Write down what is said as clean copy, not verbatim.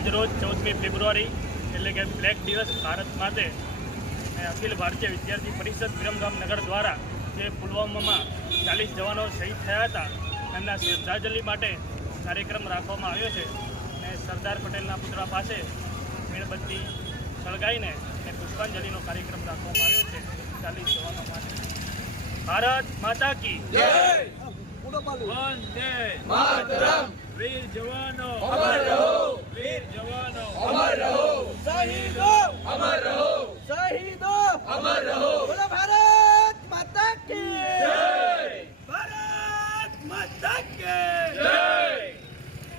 આજ રોજ 14મી ફેબ્રુઆરી એટલે કે બ્લેક દિવસ ભારત માટે અખિલ ભારતીય વિદ્યાર્થી પરિષદ વિરમગામ નગર દ્વારા જે પુલવામામાં 40 જવાનો શહીદ થયા હતા એમના શ્રદ્ધાંજલિ માટે કાર્યક્રમ રાખવામાં આવ્યો છે અને સરદાર પટેલના પુતળા પાસે મીણબત્તી સળગાવીને પુષ્પાંજલિનો કાર્યક્રમ રાખવામાં આવ્યો છે 40 જવાનો માટે। ભારત માતા કી જય, વંદે માતરમ। વીર જવાનો અમર રહો, વીર જવાનો અમર રહો, શહીદ